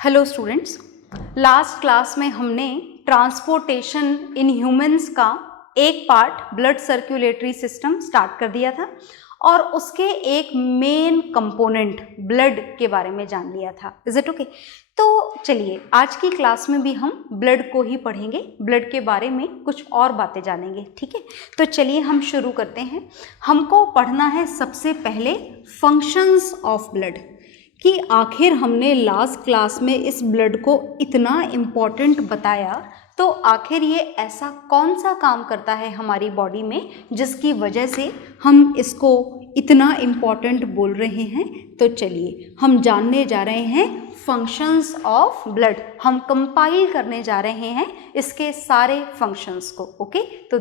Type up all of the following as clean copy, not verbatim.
Hello students, last class में हमने transportation in humans का एक part blood circulatory system start कर दिया था और उसके एक मेन कंपोनेंट ब्लड के बारे में जान लिया था। Is it okay? तो चलिए आज की क्लास में भी हम ब्लड को ही पढ़ेंगे, ब्लड के बारे में कुछ और बातें जानेंगे। ठीक है, तो चलिए हम शुरू करते हैं। हमको पढ़ना है सबसे पहले फंक्शंस ऑफ ब्लड, कि आखिर हमने लास्ट क्लास में इस ब्लड को इतना इम्पॉर्टेंट बताया, तो आखिर ये ऐसा कौन सा काम करता है हमारी बॉडी में जिसकी वजह से हम इसको इतना इम्पॉर्टेंट बोल रहे हैं। तो चलिए हम जानने जा रहे हैं फंक्शंस ऑफ ब्लड। हम कंपाइल करने जा रहे हैं इसके सारे फंक्शंस को। ओके, तो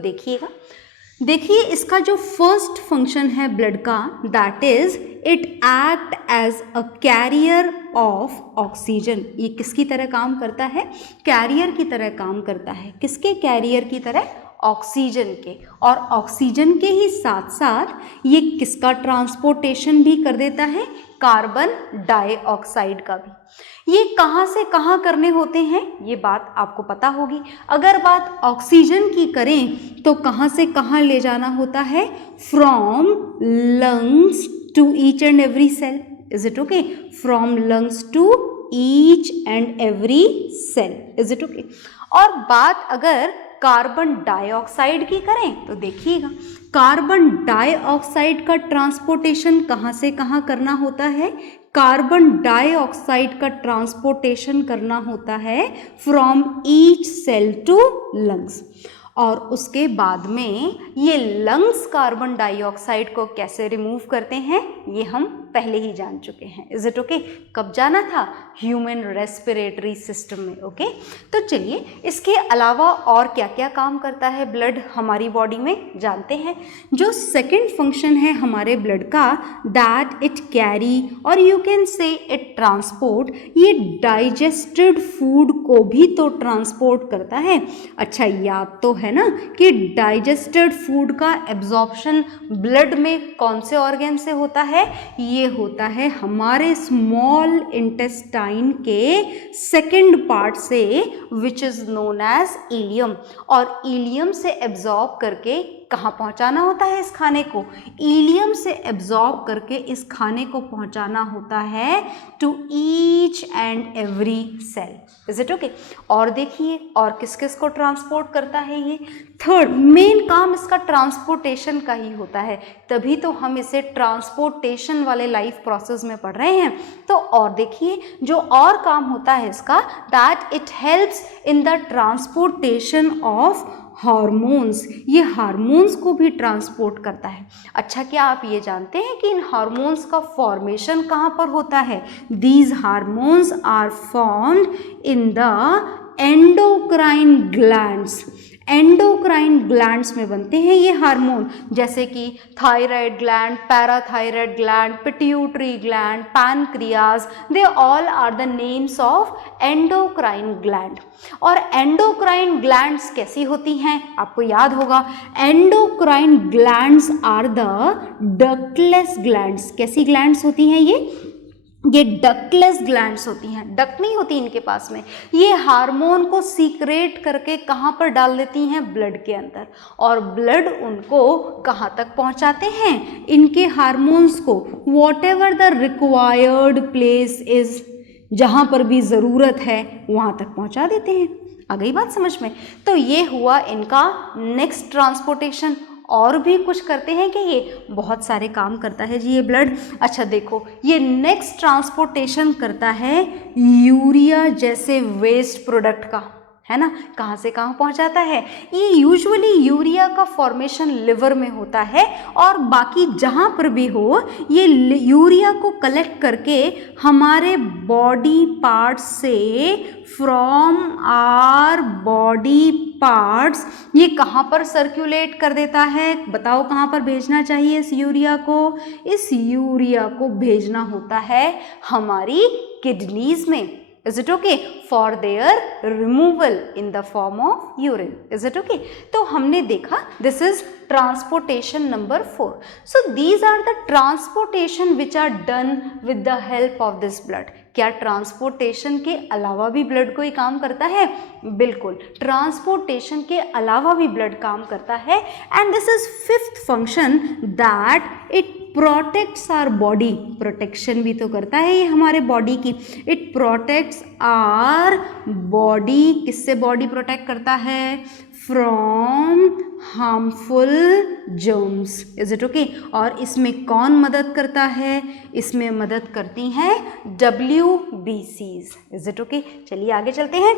देखिए इसका जो फर्स्ट फंक्शन है ब्लड का, that is it act as a carrier of oxygen. ये किसकी तरह काम करता है? कैरियर की तरह काम करता है। किसके कैरियर की तरह? ऑक्सीजन के। और ऑक्सीजन के ही साथ साथ ये किसका ट्रांसपोर्टेशन भी कर देता है? कार्बन डाइऑक्साइड का भी। ये कहाँ से कहाँ करने होते हैं ये बात आपको पता होगी। अगर बात ऑक्सीजन की करें तो कहाँ से कहाँ ले जाना होता है? From lungs to each and every cell. Is it okay? From lungs to each and every cell. Is it okay? और बात अगर कार्बन डाइऑक्साइड की करें तो देखिएगा, कार्बन डाइऑक्साइड का ट्रांसपोर्टेशन कहाँ से कहाँ करना होता है? कार्बन डाइऑक्साइड का ट्रांसपोर्टेशन करना होता है from each cell to lungs. और उसके बाद में ये लंग्स कार्बन डाइऑक्साइड को कैसे रिमूव करते हैं ये हम पहले ही जान चुके हैं। Is it okay? कब जाना था? ह्यूमन रेस्पिरेटरी सिस्टम में। ओके, तो चलिए इसके अलावा और क्या क्या काम करता है ब्लड हमारी बॉडी में जानते हैं। जो सेकंड फंक्शन है हमारे ब्लड का, दैट इट कैरी और you can say it transport, ये डाइजेस्टेड फूड को भी तो ट्रांसपोर्ट करता है। अच्छा, याद तो है ना कि डाइजेस्टेड फूड का एब्जॉर्प्शन ब्लड में कौन से ऑर्गन से होता है? ये होता है हमारे स्मॉल इंटेस्टाइन के सेकंड पार्ट से, which is known as ileum. और इलियम से एब्जॉर्ब करके कहाँ पहुँचाना होता है इस खाने को? इलियम से एब्जॉर्ब करके इस खाने को पहुँचाना होता है to each and every cell. Is it okay? और देखिए और किस किस को ट्रांसपोर्ट करता है ये? थर्ड मेन काम इसका ट्रांसपोर्टेशन का ही होता है, तभी तो हम इसे ट्रांसपोर्टेशन वाले लाइफ प्रोसेस में पढ़ रहे हैं। तो और देखिए जो और काम होता है इसका, that it helps in the transportation of hormones. ये हार्मोन्स को भी ट्रांसपोर्ट करता है। अच्छा, क्या आप ये जानते हैं कि इन हार्मोन्स का फॉर्मेशन कहाँ पर होता है? These hormones are formed in the endocrine glands. Endocrine glands में बनते हैं ये हार्मोन, जैसे कि thyroid gland, parathyroid gland, pituitary gland, pancreas, they all are the names of endocrine gland. और एंडोक्राइन ग्लैंड्स कैसी होती हैं आपको याद होगा। Endocrine glands are the ductless glands. कैसी ग्लैंड्स होती हैं ये डक्टलेस ग्लैंड्स होती हैं, डक्ट नहीं होती इनके पास में। ये हार्मोन को सीक्रेट करके कहाँ पर डाल देती हैं? ब्लड के अंदर। और ब्लड उनको कहाँ तक पहुँचाते हैं? इनके हार्मोन्स को what ever the required place is, जहाँ पर भी ज़रूरत है वहाँ तक पहुँचा देते हैं। आ गई बात समझ में? तो ये हुआ इनका नेक्स्ट ट्रांसपोर्टेशन। और भी कुछ करते हैं कि ये बहुत सारे काम करता है जी ये ब्लड। अच्छा देखो, ये नेक्स्ट ट्रांसपोर्टेशन करता है यूरिया जैसे वेस्ट प्रोडक्ट का, है ना? कहाँ से कहाँ पहुँचाता है? ये यूजुअली यूरिया का फॉर्मेशन लिवर में होता है, और बाकी जहाँ पर भी हो ये यूरिया को कलेक्ट करके हमारे बॉडी पार्ट्स से, फ्रॉम आर बॉडी पार्ट्स, ये कहाँ पर सर्कुलेट कर देता है? बताओ कहाँ पर भेजना चाहिए इस यूरिया को? इस यूरिया को भेजना होता है हमारी किडनीज में। Is it okay? For their removal in the form of urine. Is it okay? तो हमने देखा this is transportation number 4. So these are the transportation which are done with the help of this blood. क्या transportation के अलावा भी blood कोई काम करता है? बिल्कुल, ट्रांसपोर्टेशन के अलावा भी ब्लड काम करता है। And this is fifth function that it protects our body. Protection भी तो करता है ये हमारे बॉडी की। It protects our body. किससे बॉडी प्रोटेक्ट करता है? From harmful germs. Is it okay? और इसमें कौन मदद करता है? इसमें मदद करती हैं WBCs। Is it okay? चलिए आगे चलते हैं।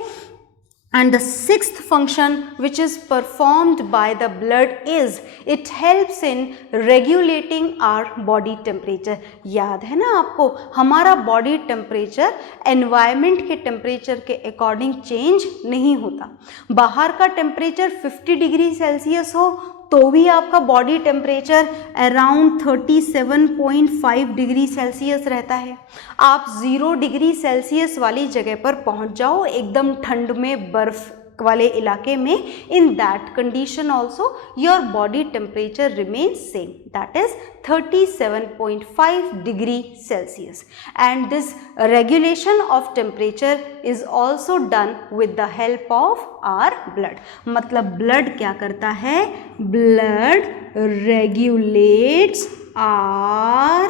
And the sixth function which is performed by the blood is it helps in regulating our body temperature। याद है ना आपको, हमारा बॉडी टेम्परेचर एनवायरनमेंट के टेम्परेचर के अकॉर्डिंग चेंज नहीं होता। बाहर का टेम्परेचर 50 डिग्री सेल्सियस हो तो भी आपका body temperature around 37.5 degree Celsius रहता है। आप 0 डिग्री सेल्सियस वाली जगह पर पहुंच जाओ, एकदम ठंड में, बर्फ वाले इलाके में, in that condition also your body temperature remains same, that is 37.5 degree Celsius. And this regulation of temperature is also done with the help of our blood. मतलब ब्लड क्या करता है? Blood regulates our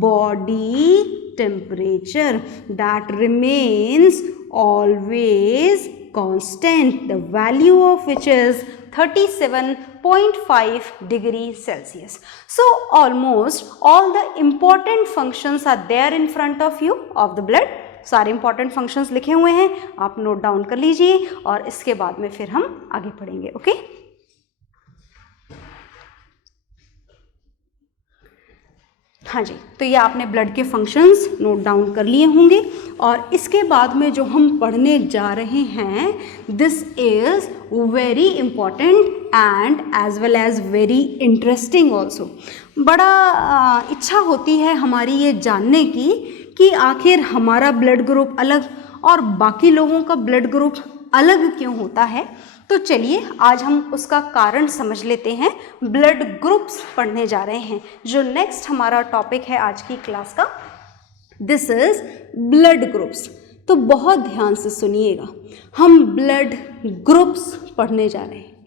body temperature that remains always constant, the value of which is 37.5 degree Celsius. So almost all the important functions are there in front of you of the blood. सारे important functions लिखे हुए हैं, आप note down कर लीजिए और इसके बाद में फिर हम आगे पढ़ेंगे। ओके? हाँ जी, तो ये आपने ब्लड के फंक्शंस नोट डाउन कर लिए होंगे। और इसके बाद में जो हम पढ़ने जा रहे हैं, this is very important and as well as very interesting also. बड़ा इच्छा होती है हमारी ये जानने की कि आखिर हमारा ब्लड ग्रुप अलग और बाकी लोगों का ब्लड ग्रुप अलग क्यों होता है। तो चलिए आज हम उसका कारण समझ लेते हैं। ब्लड ग्रुप्स पढ़ने जा रहे हैं। जो नेक्स्ट हमारा टॉपिक है आज की क्लास का, दिस इज ब्लड ग्रुप्स। तो बहुत ध्यान से सुनिएगा, हम ब्लड ग्रुप्स पढ़ने जा रहे हैं।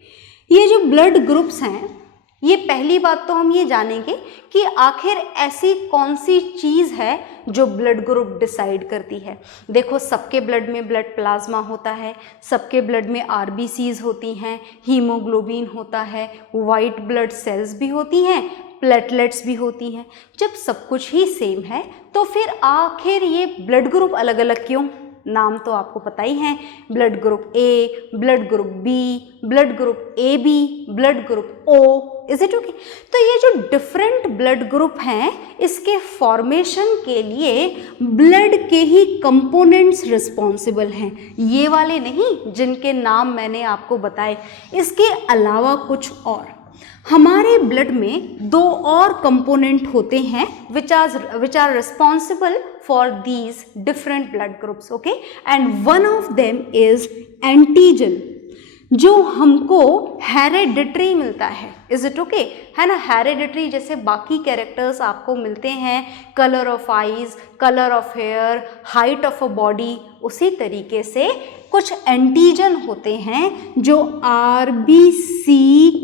ये जो ब्लड ग्रुप्स हैं, ये पहली बात तो हम ये जानेंगे कि आखिर ऐसी कौन सी चीज़ है जो ब्लड ग्रुप डिसाइड करती है। देखो, सबके ब्लड में ब्लड प्लाज्मा होता है, सबके ब्लड में RBCs होती हैं, हीमोग्लोबिन होता है, वाइट ब्लड सेल्स भी होती हैं, प्लेटलेट्स भी होती हैं। जब सब कुछ ही सेम है तो फिर आखिर ये ब्लड ग्रुप अलग अलग क्यों? नाम तो आपको पता ही है, blood group A, blood group B, blood group AB, blood group O। Is it okay? तो ये जो डिफरेंट ब्लड ग्रुप हैं, इसके फॉर्मेशन के लिए ब्लड के ही कंपोनेंट्स रिस्पॉन्सिबल हैं। ये वाले नहीं जिनके नाम मैंने आपको बताए, इसके अलावा कुछ और। हमारे ब्लड में 2 और कंपोनेंट होते हैं which are responsible for these different blood groups. Okay? And one of them is antigen, जो हमको हेरेडिटरी मिलता है। Is it okay? है ना, हेरेडिटरी जैसे बाकी कैरेक्टर्स आपको मिलते हैं, colour of eyes, colour of hair, height of a body, उसी तरीके से कुछ एंटीजन होते हैं जो RBC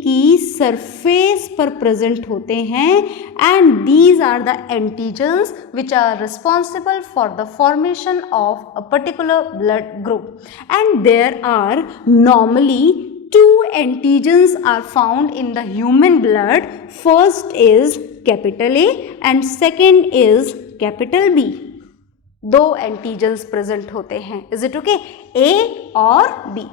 की सरफेस पर प्रेजेंट होते हैं। And these are the antigens which are responsible for the formation of a particular blood group. And there are normally 2 antigens are found in the human blood. First is capital A and second is capital B. 2 antigens present होते हैं। Is it okay? A और B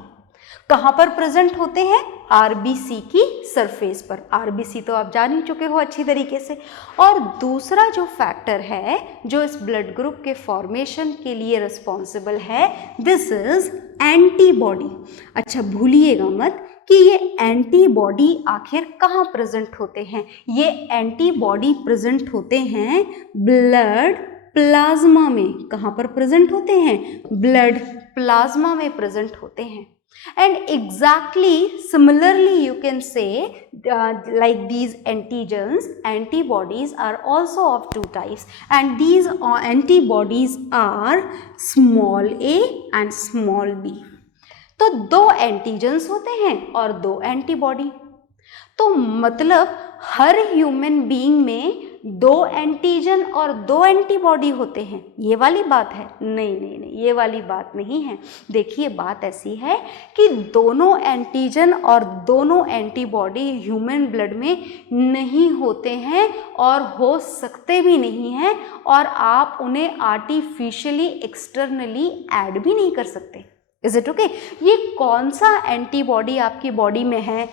कहाँ पर present होते हैं? RBC की surface पर। RBC तो आप जान ही चुके हो अच्छी तरीके से। और दूसरा जो फैक्टर है जो इस ब्लड ग्रुप के फॉर्मेशन के लिए रिस्पॉन्सिबल है, दिस इज एंटीबॉडी। अच्छा, भूलिएगा मत कि ये एंटीबॉडी आखिर कहाँ प्रेजेंट होते हैं। ये एंटीबॉडी प्रेजेंट होते हैं ब्लड प्लाज्मा में। कहाँ पर प्रेजेंट होते हैं? ब्लड प्लाज्मा में प्रेजेंट होते हैं। And exactly similarly you can say like these antigens, antibodies are also of two types, and these antibodies are small a and small b. तो दो एंटीजेंस होते हैं और दो एंटीबॉडी। तो मतलब हर ह्यूमन बीइंग में दो एंटीजन और दो एंटीबॉडी होते हैं, ये वाली बात है? नहीं नहीं नहीं, ये वाली बात नहीं है। देखिए बात ऐसी है कि दोनों एंटीजन और दोनों एंटीबॉडी ह्यूमन ब्लड में नहीं होते हैं और हो सकते भी नहीं हैं, और आप उन्हें आर्टिफिशियली एक्सटर्नली ऐड भी नहीं कर सकते। Is it okay? ये कौन सा एंटीबॉडी आपकी बॉडी में है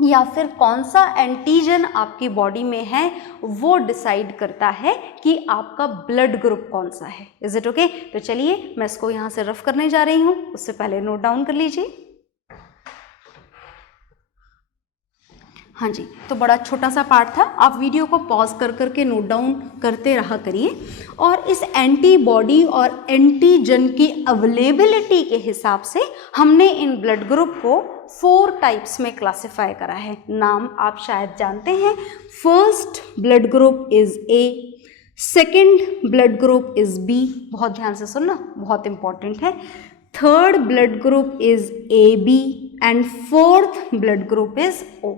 या फिर कौन सा एंटीजन आपकी बॉडी में है, वो डिसाइड करता है कि आपका ब्लड ग्रुप कौन सा है। Is it okay? तो चलिए मैं इसको यहाँ से रफ करने जा रही हूँ, उससे पहले नोट डाउन कर लीजिए। हाँ जी, तो बड़ा छोटा सा पार्ट था, आप वीडियो को पॉज कर करके नोट डाउन करते रहा करिए। और इस एंटीबॉडी और एंटीजन की अवेलेबिलिटी के हिसाब से हमने इन ब्लड ग्रुप को 4 टाइप्स में क्लासिफाई करा है। नाम आप शायद जानते हैं। First blood group is A, second blood group is B, बहुत ध्यान से सुनना, बहुत इंपॉर्टेंट है। Third blood group is A B and fourth blood group is O.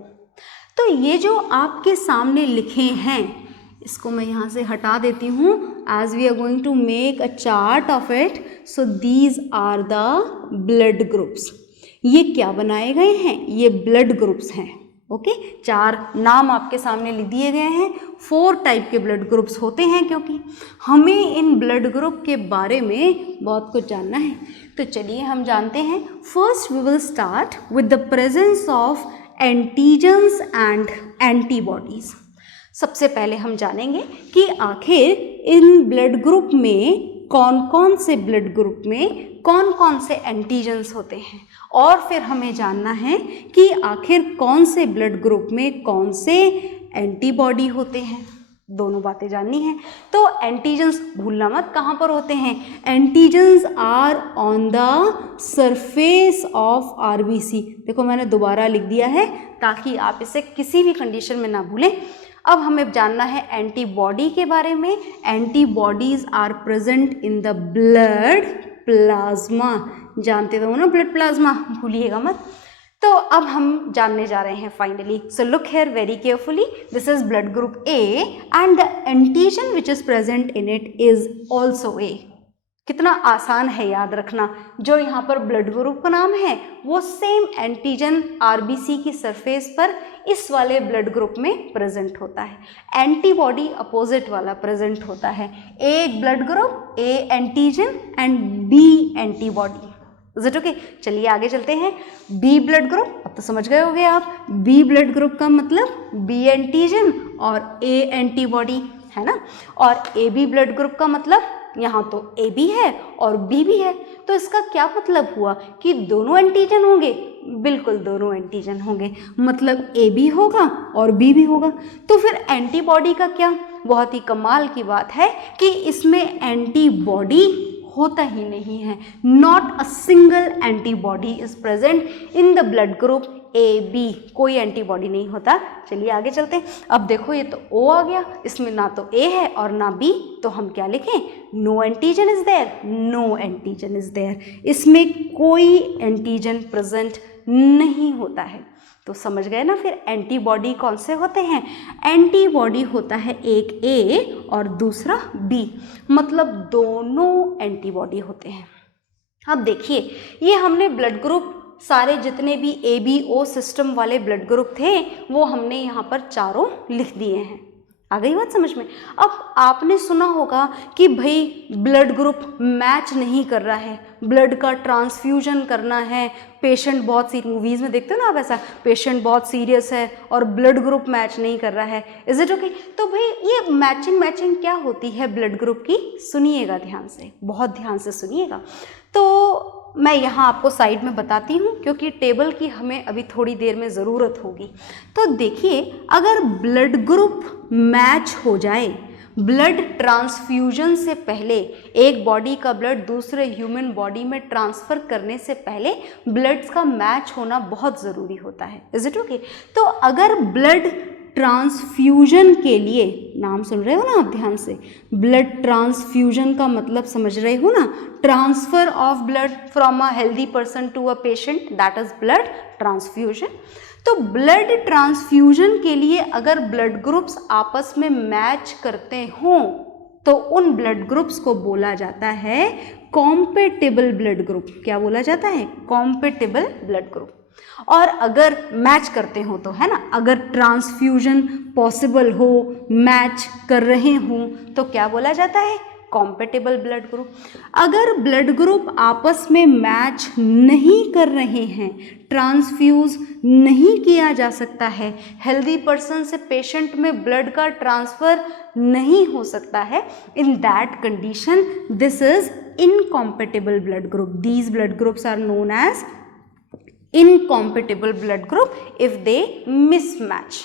तो ये जो आपके सामने लिखे हैं, इसको मैं यहाँ से हटा देती हूँ, as we are going to make a chart of it. So these are the blood groups. ये क्या बनाए गए हैं? ये ब्लड ग्रुप्स हैं। ओके, 4 नाम आपके सामने लिख दिए गए हैं। 4 टाइप के ब्लड ग्रुप्स होते हैं, क्योंकि हमें इन ब्लड ग्रुप के बारे में बहुत कुछ जानना है। तो चलिए हम जानते हैं। First we will start with the presence of antigens and antibodies. सबसे पहले हम जानेंगे कि आखिर इन ब्लड ग्रुप में कौन कौन से ब्लड ग्रुप में कौन कौन से एंटीजेंस होते हैं, और फिर हमें जानना है कि आखिर कौन से ब्लड ग्रुप में कौन से एंटीबॉडी होते हैं। दोनों बातें जाननी है। तो एंटीजेंस भूलना मत, कहाँ पर होते हैं? Antigens are on the surface of RBC. देखो मैंने दोबारा लिख दिया है ताकि आप इसे किसी भी कंडीशन में ना भूलें। अब हमें जानना है एंटीबॉडी के बारे में। Antibodies are present in the blood plasma. जानते तो हो ना ब्लड प्लाज्मा, भूलिएगा मत। तो अब हम जानने जा रहे हैं finally. So look here very carefully, this is blood group A and the antigen which is present in it is also a. कितना आसान है याद रखना, जो यहाँ पर ब्लड ग्रुप का नाम है वो सेम एंटीजन आरबीसी की सरफेस पर इस वाले ब्लड ग्रुप में प्रेजेंट होता है। एंटीबॉडी अपोजिट वाला प्रेजेंट होता है। A blood group, A antigen and B antibody. Is it okay? चलिए आगे चलते हैं। बी ब्लड ग्रुप, अब तो समझ गए होंगे आप। बी ब्लड ग्रुप का मतलब बी एंटीजन और ए एंटीबॉडी, है ना। और ए बी ब्लड ग्रुप का मतलब यहाँ तो ए भी है और बी भी है। तो इसका क्या मतलब हुआ कि दोनों एंटीजन होंगे? बिल्कुल दोनों एंटीजन होंगे, मतलब ए भी होगा और बी भी होगा। तो फिर एंटीबॉडी का क्या? बहुत ही कमाल की बात है कि इसमें एंटीबॉडी होता ही नहीं है। Not a single antibody is present in the blood group A B. कोई एंटीबॉडी नहीं होता। चलिए आगे चलते हैं। अब देखो ये तो ओ आ गया, इसमें ना तो ए है और ना बी, तो हम क्या लिखें? No antigen is there, no antigen is there. इसमें कोई एंटीजन प्रेजेंट नहीं होता है। तो समझ गए ना फिर एंटीबॉडी कौन से होते हैं? एंटीबॉडी होता है एक ए और दूसरा बी, मतलब दोनों एंटीबॉडी होते हैं। अब देखिए ये हमने ब्लड ग्रुप सारे जितने भी ए बी ओ सिस्टम वाले ब्लड ग्रुप थे वो हमने यहाँ पर चारों लिख दिए हैं। आ गई बात समझ में? अब आपने सुना होगा कि भाई ब्लड ग्रुप मैच नहीं कर रहा है, ब्लड का ट्रांसफ्यूजन करना है, पेशेंट बहुत सी मूवीज़ में देखते हो ना आप ऐसा, पेशेंट बहुत सीरियस है और ब्लड ग्रुप मैच नहीं कर रहा है। Is it okay? तो भाई ये मैचिंग क्या होती है ब्लड ग्रुप की? सुनिएगा ध्यान से, बहुत ध्यान से सुनिएगा। तो मैं यहाँ आपको साइड में बताती हूँ क्योंकि टेबल की हमें अभी थोड़ी देर में ज़रूरत होगी। तो देखिए अगर ब्लड ग्रुप मैच हो जाए, ब्लड ट्रांसफ्यूजन से पहले, एक बॉडी का ब्लड दूसरे ह्यूमन बॉडी में ट्रांसफ़र करने से पहले ब्लड्स का मैच होना बहुत ज़रूरी होता है। Is it okay? तो अगर ब्लड ट्रांसफ्यूजन के लिए, नाम सुन रहे हो ना आप ध्यान से, ब्लड ट्रांसफ्यूजन का मतलब समझ रहे हो ना, transfer of blood from a healthy person to a patient, that is blood transfusion. तो ब्लड ट्रांसफ्यूजन के लिए अगर ब्लड ग्रुप्स आपस में मैच करते हों तो उन ब्लड ग्रुप्स को बोला जाता है कॉम्पेटिबल ब्लड ग्रुप। क्या बोला जाता है? Compatible blood group. और अगर मैच करते हो तो, है ना, अगर ट्रांसफ्यूजन पॉसिबल हो, मैच कर रहे हों तो क्या बोला जाता है? Compatible blood group. अगर ब्लड ग्रुप आपस में मैच नहीं कर रहे हैं, ट्रांसफ्यूज नहीं किया जा सकता है, हेल्दी पर्सन से पेशेंट में ब्लड का ट्रांसफ़र नहीं हो सकता है, in that condition this is incompatible blood group. These blood groups are known as incompatible blood group if they mismatch.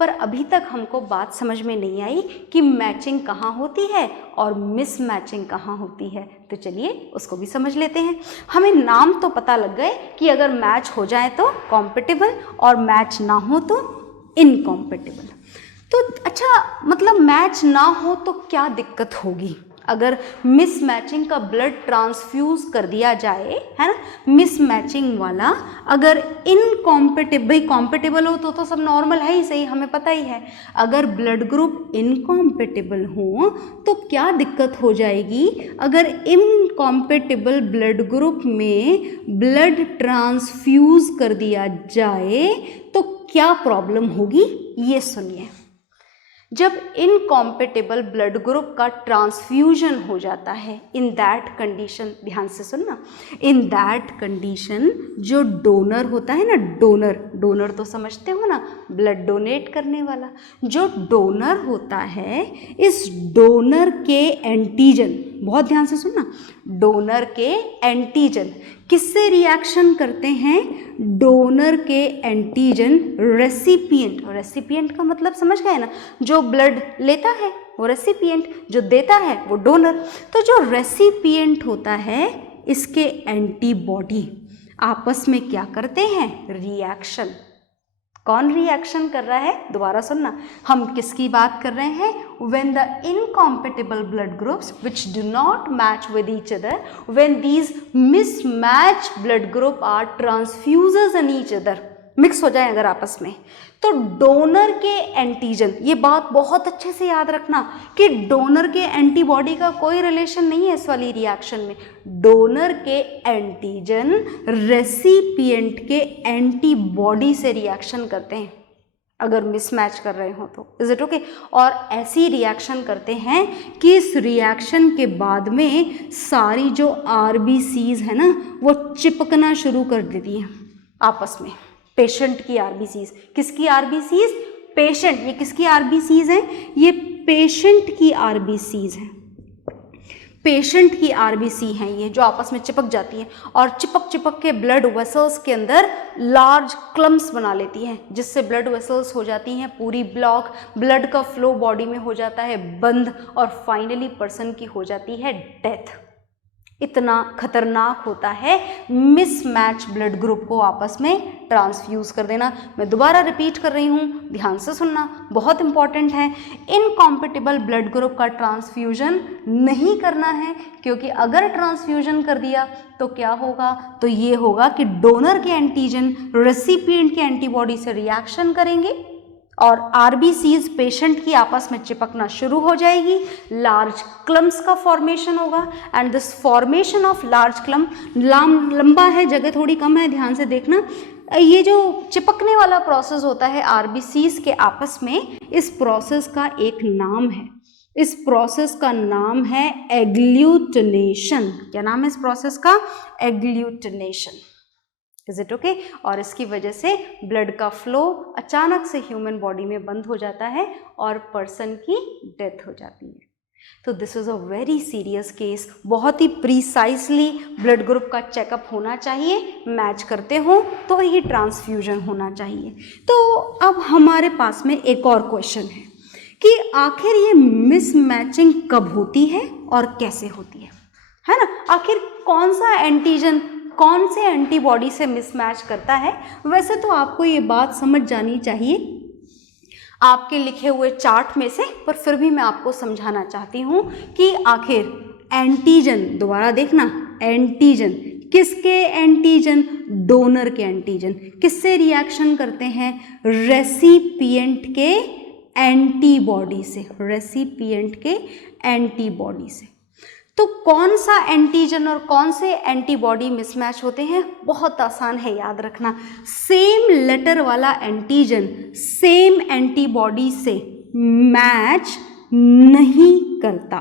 पर अभी तक हमको बात समझ में नहीं आई कि मैचिंग कहाँ होती है और मिसमैचिंग कहाँ होती है, तो चलिए उसको भी समझ लेते हैं। हमें नाम तो पता लग गए कि अगर मैच हो जाए तो कॉम्पेटिबल और मैच ना हो तो इनकॉम्पेटिबल। तो अच्छा, मतलब मैच ना हो तो क्या दिक्कत होगी? अगर मिसमैचिंग का ब्लड ट्रांसफ्यूज कर दिया जाए, है ना, मिसमैचिंग वाला, अगर इनकॉम्पेटिबल, कॉम्पेटिबल हो तो सब नॉर्मल है ही सही, हमें पता ही है। अगर ब्लड ग्रुप इनकॉम्पेटिबल हो तो क्या दिक्कत हो जाएगी? अगर इनकॉम्पेटिबल ब्लड ग्रुप में ब्लड ट्रांसफ्यूज कर दिया जाए तो क्या प्रॉब्लम होगी, ये सुनिए। जब इनकॉम्पेटिबल ब्लड ग्रुप का ट्रांसफ्यूजन हो जाता है, इन दैट कंडीशन, ध्यान से सुनना, इन दैट कंडीशन जो डोनर होता है ना, डोनर तो समझते हो ना, ब्लड डोनेट करने वाला, जो डोनर होता है, इस डोनर के एंटीजन, बहुत ध्यान से सुनना, डोनर के एंटीजन किससे रिएक्शन करते हैं? डोनर के एंटीजन रेसिपिएंट का मतलब समझ गए ना, जो ब्लड लेता है वो रेसिपिएंट, जो देता है वो डोनर। तो जो रेसिपिएंट होता है, इसके एंटीबॉडी आपस में क्या करते हैं? रिएक्शन। कौन रिएक्शन कर रहा है? दोबारा सुनना, हम किसकी बात कर रहे हैं? when the incompatible blood groups which do not match with each other, when these mismatched blood group are transfuses in each other, mix हो जाए अगर आपस में, तो डोनर के एंटीजन, ये बात बहुत अच्छे से याद रखना कि डोनर के एंटीबॉडी का कोई रिलेशन नहीं है इस वाली रिएक्शन में। डोनर के एंटीजन रेसिपिएंट के एंटीबॉडी से रिएक्शन करते हैं अगर मिसमैच कर रहे हो तो। Is it okay? और ऐसी रिएक्शन करते हैं कि इस रिएक्शन के बाद में सारी जो आरबीसीज है ना, वो चिपकना शुरू कर देती हैं आपस में। पेशेंट की आरबीसीज, किसकी आरबीसीज? पेशेंट। ये किसकी आरबीसीज हैं? ये पेशेंट की आरबीसीज हैं। पेशेंट की आरबीसी हैं ये, जो आपस में चिपक जाती हैं और चिपक के ब्लड वेसल्स के अंदर लार्ज क्लम्प्स बना लेती हैं, जिससे ब्लड वेसल्स हो जाती हैं पूरी ब्लॉक, ब्लड का फ्लो बॉडी में हो जाता है बंद और फाइनली पर्सन की हो जाती है डेथ। इतना खतरनाक होता है मिसमैच ब्लड ग्रुप को आपस में ट्रांसफ्यूज कर देना। मैं दोबारा रिपीट कर रही हूँ, ध्यान से सुनना, बहुत इंपॉर्टेंट है। इनकॉम्पेटिबल ब्लड ग्रुप का ट्रांसफ्यूजन नहीं करना है, क्योंकि अगर ट्रांसफ्यूजन कर दिया तो क्या होगा? तो ये होगा कि डोनर के एंटीजन रेसिपिएंट के एंटीबॉडी से रिएक्शन करेंगे और आरबीसीज पेशेंट की आपस में चिपकना शुरू हो जाएगी, लार्ज क्लम्प्स का फॉर्मेशन होगा and this formation of large clump, लंबा है, जगह थोड़ी कम है, ध्यान से देखना। ये जो चिपकने वाला प्रोसेस होता है आरबीसीज के आपस में, इस प्रोसेस का एक नाम है, इस प्रोसेस का नाम है एग्लूटिनेशन। क्या नाम है इस प्रोसेस का? एग्लूटिनेशन। Is it okay? और इसकी वजह से ब्लड का फ्लो अचानक से ह्यूमन बॉडी में बंद हो जाता है और पर्सन की डेथ हो जाती है। तो this is a very serious case. बहुत ही प्रीसाइजली ब्लड ग्रुप का चेकअप होना चाहिए, मैच करते हो तो ही ट्रांसफ्यूजन होना चाहिए। तो अब हमारे पास में एक और क्वेश्चन है कि आखिर ये मिसमैचिंग कब होती है और कैसे होती है ना। आखिर कौन सा एंटीजन कौन से एंटीबॉडी से मिसमैच करता है। वैसे तो आपको ये बात समझ जानी चाहिए आपके लिखे हुए चार्ट में से, पर फिर भी मैं आपको समझाना चाहती हूँ कि आखिर एंटीजन, दोबारा देखना, एंटीजन किसके एंटीजन, डोनर के एंटीजन किससे रिएक्शन करते हैं, रेसिपिएंट के एंटीबॉडी से, रेसिपिएंट के एंटीबॉडी से। तो कौन सा एंटीजन और कौन से एंटीबॉडी मिसमैच होते हैं, बहुत आसान है याद रखना। सेम लेटर वाला एंटीजन सेम एंटीबॉडी से मैच नहीं करता।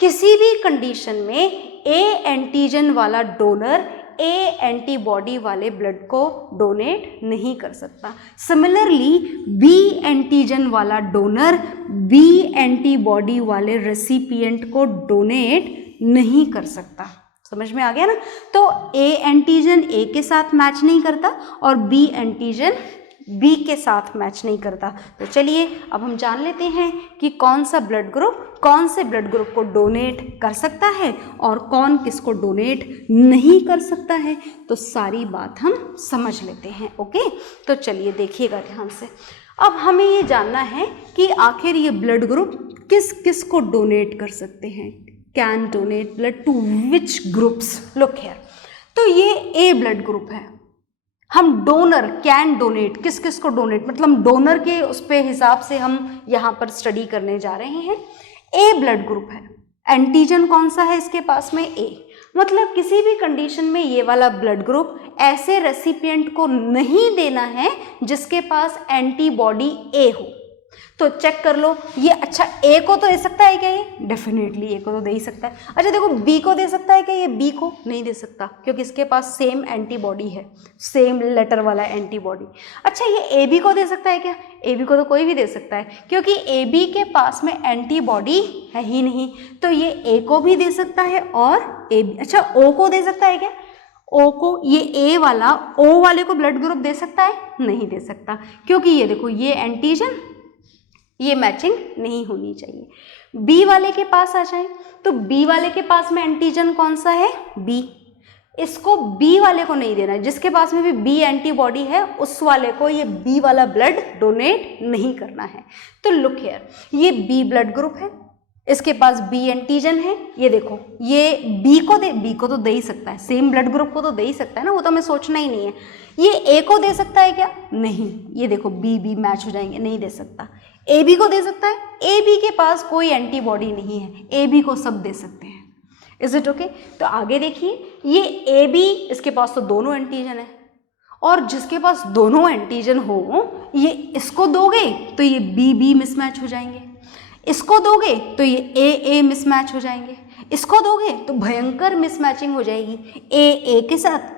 किसी भी कंडीशन में ए एंटीजन वाला डोनर ए एंटीबॉडी वाले ब्लड को डोनेट नहीं कर सकता। सिमिलरली बी एंटीजन वाला डोनर बी एंटीबॉडी वाले रेसिपिएंट को डोनेट नहीं कर सकता। समझ में आ गया ना। तो ए एंटीजन ए के साथ मैच नहीं करता और बी एंटीजन बी के साथ मैच नहीं करता। तो चलिए अब हम जान लेते हैं कि कौन सा ब्लड ग्रुप कौन से ब्लड ग्रुप को डोनेट कर सकता है और कौन किसको डोनेट नहीं कर सकता है। तो सारी बात हम समझ लेते हैं। ओके, तो चलिए देखिएगा ध्यान से। अब हमें ये जानना है कि आखिर ये ब्लड ग्रुप किस किस को डोनेट कर सकते हैं। Can donate blood to which groups. Look here, तो ये ए ब्लड ग्रुप है। हम डोनर कैन डोनेट किस किस को डोनेट, मतलब डोनर के उस पे हिसाब से हम यहाँ पर स्टडी करने जा रहे हैं। ए ब्लड ग्रुप है, एंटीजन कौन सा है इसके पास में, ए। मतलब किसी भी कंडीशन में ये वाला ब्लड ग्रुप ऐसे रेसिपिएंट को नहीं देना है जिसके पास एंटीबॉडी ए हो। तो चेक कर लो ये, अच्छा ए को तो दे सकता है क्या, ये डेफिनेटली ए को तो दे ही सकता है। अच्छा देखो बी को दे सकता है क्या, ये बी को नहीं दे सकता क्योंकि इसके पास सेम एंटीबॉडी है, सेम लेटर वाला एंटीबॉडी। अच्छा ये ए बी को दे सकता है क्या, ए बी को तो कोई भी दे सकता है क्योंकि ए बी के पास में एंटीबॉडी है ही नहीं। तो ये ए को भी दे सकता है और ए बी। अच्छा ओ को दे सकता है क्या, ओ को, ये ए वाला ओ वाले को ब्लड ग्रुप दे सकता है, नहीं दे सकता क्योंकि ये देखो ये एंटीजन, ये मैचिंग नहीं होनी चाहिए। बी वाले के पास आ जाए तो बी वाले के पास में एंटीजन कौन सा है, बी। इसको बी वाले को नहीं देना है, जिसके पास में भी बी एंटीबॉडी है उस वाले को ये बी वाला ब्लड डोनेट नहीं करना है। तो लुक हियर, ये बी ब्लड ग्रुप है, इसके पास बी एंटीजन है। ये देखो ये बी को तो दे ही सकता है, सेम ब्लड ग्रुप को तो दे ही सकता है ना, वो तो हमें सोचना ही नहीं है। ये ए को दे सकता है क्या, नहीं। ये देखो बी बी मैच हो जाएंगे, नहीं दे सकता। ए बी को दे सकता है, ए बी के पास कोई एंटीबॉडी नहीं है, ए बी को सब दे सकते हैं। Is it okay. तो आगे देखिए ये ए बी, इसके पास तो दोनों एंटीजन है और जिसके पास दोनों एंटीजन हो ये इसको दोगे तो ये बी बी मिसमैच हो जाएंगे, इसको दोगे तो ये ए ए मिसमैच हो जाएंगे, इसको दोगे तो भयंकर मिसमैचिंग हो जाएगी, ए ए के साथ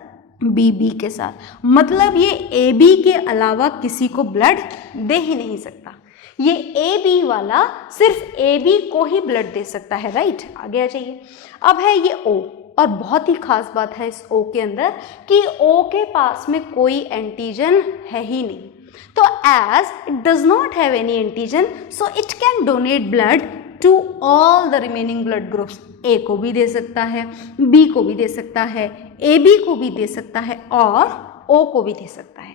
बी बी के साथ। मतलब ये ए बी के अलावा किसी को ब्लड दे ही नहीं सकता। ये ए बी वाला सिर्फ ए बी को ही ब्लड दे सकता है, राइट। आगे आ जाइए। अब है ये ओ, और बहुत ही खास बात है इस ओ के अंदर कि ओ के पास में कोई एंटीजन है ही नहीं। तो as it does not have any antigen, so it can donate blood to all the remaining blood groups. A को भी दे सकता है, B को भी दे सकता है, AB को भी दे सकता है और O को भी दे सकता है।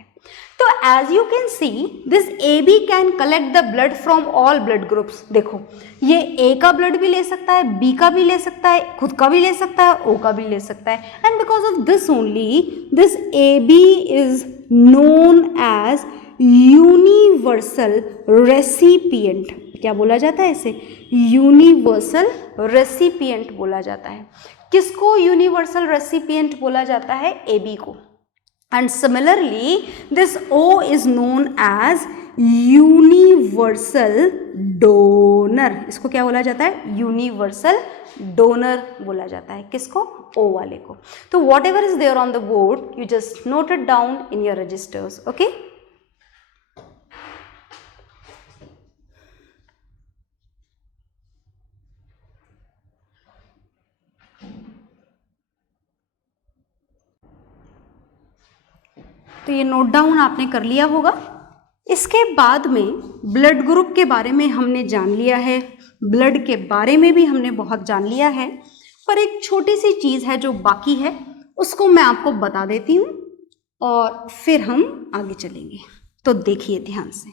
तो as you can see, this AB can collect the blood from all blood groups. देखो ये A का ब्लड भी ले सकता है, B का भी ले सकता है, खुद का भी ले सकता है, O का भी ले सकता है। And because of this only, this AB is known as universal recipient. क्या बोला जाता है इसे, यूनिवर्सल रेसिपिएंट बोला जाता है। किसको यूनिवर्सल रेसिपिएंट बोला जाता है, ए बी को। And similarly this O is known as universal donor. इसको क्या बोला जाता है, यूनिवर्सल डोनर बोला जाता है। किसको, ओ वाले को। तो whatever is there on the board you just note it down in your registers. Okay, तो ये नोट डाउन आपने कर लिया होगा। इसके बाद में ब्लड ग्रुप के बारे में हमने जान लिया है, ब्लड के बारे में भी हमने बहुत जान लिया है, पर एक छोटी सी चीज़ है जो बाकी है, उसको मैं आपको बता देती हूँ और फिर हम आगे चलेंगे। तो देखिए ध्यान से,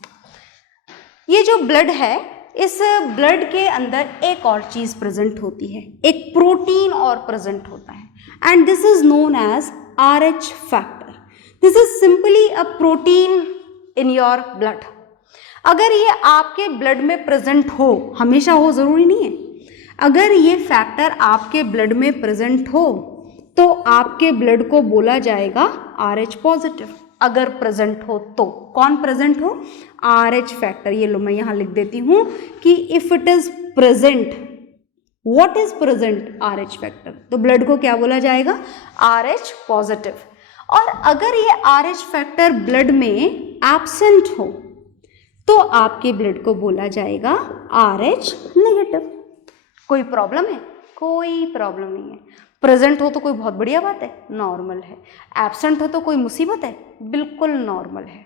ये जो ब्लड है, इस ब्लड के अंदर एक और चीज़ प्रेजेंट होती है, एक प्रोटीन और प्रेजेंट होता है, and this is known as RH factor. This is simply a protein in your blood. अगर ये आपके ब्लड में प्रेजेंट हो, हमेशा हो ज़रूरी नहीं है, अगर ये फैक्टर आपके ब्लड में प्रेजेंट हो तो आपके ब्लड को बोला जाएगा RH पॉजिटिव। अगर प्रेजेंट हो तो कौन प्रेजेंट हो? RH factor. ये लो मैं यहाँ लिख देती हूँ कि if it is present, what is present? RH factor. तो ब्लड को क्या बोला जाएगा? RH positive. और अगर ये RH फैक्टर ब्लड में एब्सेंट हो तो आपके ब्लड को बोला जाएगा RH नेगेटिव। कोई प्रॉब्लम है? कोई प्रॉब्लम नहीं है। प्रेजेंट हो तो कोई बहुत बढ़िया बात है, नॉर्मल है। एब्सेंट हो तो कोई मुसीबत है, बिल्कुल नॉर्मल है।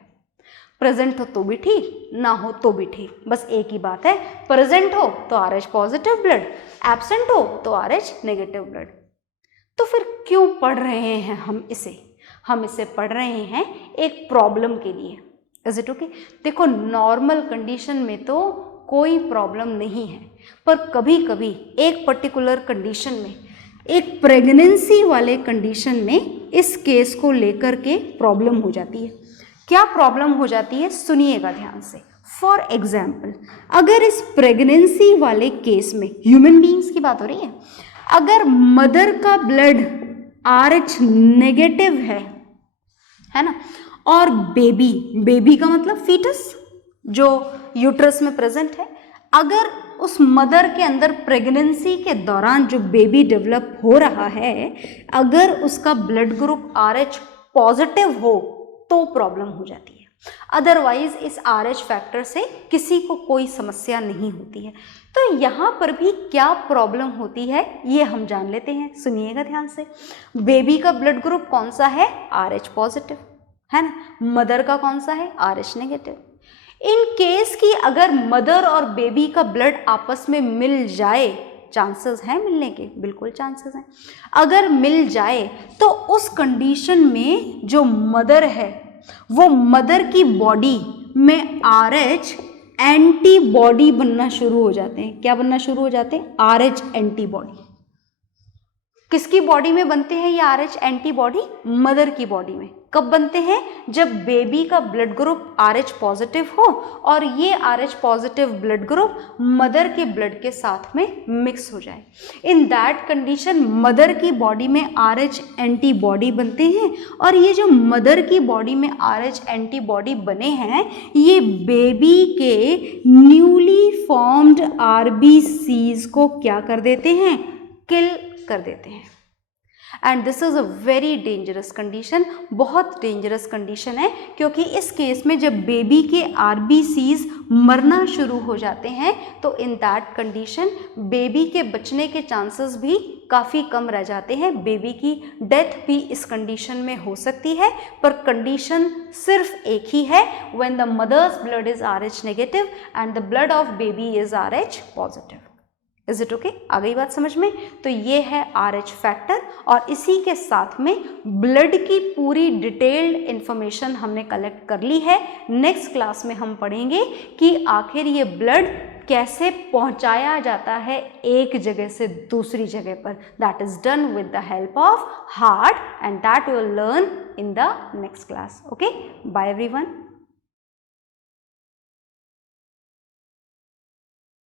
प्रेजेंट हो तो भी ठीक, ना हो तो भी ठीक, बस एक ही बात है, प्रेजेंट हो तो RH पॉजिटिव ब्लड, एब्सेंट हो तो RH नेगेटिव ब्लड। तो फिर क्यों पढ़ रहे हैं हम इसे? हम इसे पढ़ रहे हैं एक प्रॉब्लम के लिए। Is it okay? देखो, नॉर्मल कंडीशन में तो कोई प्रॉब्लम नहीं है, पर कभी कभी एक पर्टिकुलर कंडीशन में, एक प्रेगनेंसी वाले कंडीशन में इस केस को लेकर के प्रॉब्लम हो जाती है। क्या प्रॉब्लम हो जाती है? सुनिएगा ध्यान से। फॉर एग्जाम्पल, अगर इस प्रेगनेंसी वाले केस में, ह्यूमन बीइंग्स की बात हो रही है, अगर मदर का ब्लड RH नेगेटिव है ना, और बेबी का मतलब फीटस जो यूट्रस में प्रेजेंट है, अगर उस मदर के अंदर प्रेगनेंसी के दौरान जो बेबी डेवलप हो रहा है, अगर उसका ब्लड ग्रुप RH पॉजिटिव हो तो प्रॉब्लम हो जाती है। अदरवाइज इस RH फैक्टर से किसी को कोई समस्या नहीं होती है। तो यहाँ पर भी क्या प्रॉब्लम होती है ये हम जान लेते हैं। सुनिएगा ध्यान से। बेबी का ब्लड ग्रुप कौन सा है? RH पॉजिटिव है ना। मदर का कौन सा है? RH negative. इन केस की अगर मदर और बेबी का ब्लड आपस में मिल जाए, चांसेस हैं मिलने के? बिल्कुल चांसेस हैं। अगर मिल जाए तो उस कंडीशन में जो मदर है वो मदर की बॉडी में RH एंटीबॉडी बनना शुरू हो जाते हैं। क्या बनना शुरू हो जाते हैं? RH antibody. किसकी बॉडी में बनते हैं ये RH एंटीबॉडी? मदर की बॉडी में। कब बनते हैं? जब बेबी का ब्लड ग्रुप RH पॉजिटिव हो और ये RH positive blood group mother के ब्लड के साथ में मिक्स हो जाए। इन दैट कंडीशन मदर की बॉडी में RH एंटीबॉडी बनते हैं, और ये जो मदर की बॉडी में RH एंटीबॉडी बने हैं, ये बेबी के न्यूली फॉर्म्ड RBCs को क्या कर देते हैं? किल कर देते हैं। And this is a very dangerous condition. बहुत डेंजरस कंडीशन है, क्योंकि इस केस में जब बेबी के RBCs मरना शुरू हो जाते हैं तो इन दैट कंडीशन बेबी के बचने के चांसेस भी काफ़ी कम रह जाते हैं। बेबी की डेथ भी इस कंडीशन में हो सकती है, पर कंडीशन सिर्फ एक ही है, when the mother's blood is RH negative and the blood of baby is RH positive. Is it okay? आ गई बात समझ में? तो ये है RH फैक्टर, और इसी के साथ में ब्लड की पूरी डिटेल्ड इंफॉर्मेशन हमने कलेक्ट कर ली है। नेक्स्ट क्लास में हम पढ़ेंगे कि आखिर ये ब्लड कैसे पहुंचाया जाता है एक जगह से दूसरी जगह पर। That is done with the help of heart, and that will learn in the next class. Okay, bye everyone.